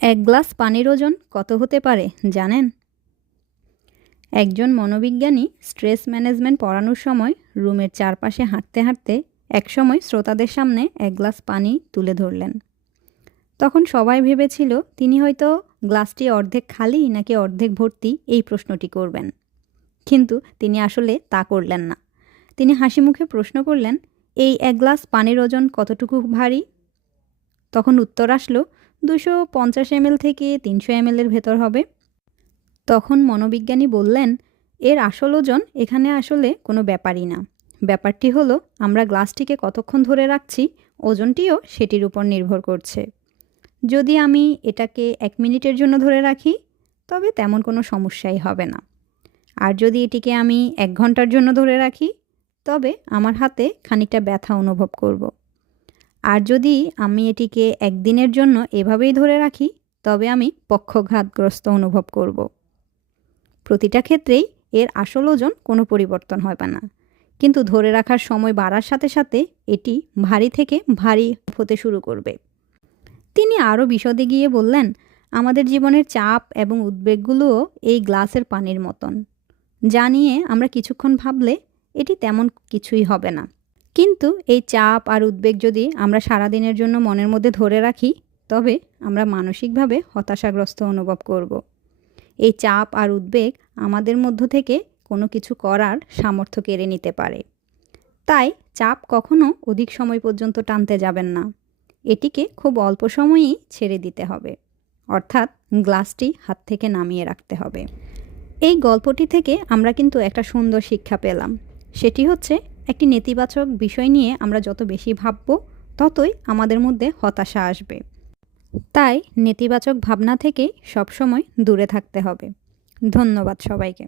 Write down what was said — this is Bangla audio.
এক গ্লাস পানির ওজন কত হতে পারে জানেন? একজন মনোবিজ্ঞানী স্ট্রেস ম্যানেজমেন্ট পড়ানোর সময় রুমের চারপাশে হাঁটতে হাঁটতে একসময় শ্রোতাদের সামনে এক গ্লাস পানি তুলে ধরলেন। তখন সবাই ভেবেছিল তিনি হয়তো গ্লাসটি অর্ধেক খালি নাকি অর্ধেক ভর্তি এই প্রশ্নটি করবেন, কিন্তু তিনি আসলে তা করলেন না। তিনি হাসি মুখে প্রশ্ন করলেন, এই এক গ্লাস পানির ওজন কতটুকু ভারী? তখন উত্তর আসলো, 250 ml থেকে 300 ml এর ভেতর হবে। তখন মনোবিজ্ঞানী বললেন, এর আসল ওজন এখানে আসলে কোনো ব্যাপারই না। ব্যাপারটি হলো আমরা গ্লাসটিকে কতক্ষণ ধরে রাখছি, ওজনটিও সেটির উপর নির্ভর করছে। যদি আমি এটাকে 1 মিনিটের জন্য ধরে রাখি, তবে তেমন কোনো সমস্যাই হবে না। আর যদি এটিকে আমি 1 ঘন্টার জন্য ধরে রাখি, তবে আমার হাতে খানিকটা ব্যথা অনুভব করব। আর যদি আমি এটিকে 1 দিনের জন্য এভাবেই ধরে রাখি, তবে আমি পক্ষাঘাতগ্রস্ত অনুভব করব। প্রতিটা ক্ষেত্রেই এর আসল ওজন কোনো পরিবর্তন হবে না, কিন্তু ধরে রাখার সময় বাড়ার সাথে সাথে এটি ভারী থেকে ভারী হতে শুরু করবে। তিনি আরও বিশদে গিয়ে বললেন, আমাদের জীবনের চাপ এবং উদ্বেগগুলোও এই গ্লাসের পানির মতন। যা নিয়ে আমরা কিছুক্ষণ ভাবলে এটি তেমন কিছুই হবে না, কিন্তু এই চাপ আর উদ্বেগ যদি আমরা সারাদিনের জন্য মনের মধ্যে ধরে রাখি, তবে আমরা মানসিকভাবে হতাশাগ্রস্ত অনুভব করব। এই চাপ আর উদ্বেগ আমাদের মধ্য থেকে কোনো কিছু করার সামর্থ্য কেড়ে নিতে পারে। তাই চাপ কখনো অধিক সময় পর্যন্ত টানতে যাবেন না। এটিকে খুব অল্প সময়েই ছেড়ে দিতে হবে, অর্থাৎ গ্লাসটি হাত থেকে নামিয়ে রাখতে হবে। এই গল্পটি থেকে আমরা কিন্তু একটা সুন্দর শিক্ষা পেলাম। সেটি হচ্ছে, একটি নেতিবাচক বিষয় নিয়ে আমরা যত বেশি ভাবব, ততই আমাদের মধ্যে হতাশা আসবে। তাই নেতিবাচক ভাবনা থেকে সবসময় দূরে থাকতে হবে। ধন্যবাদ সবাইকে।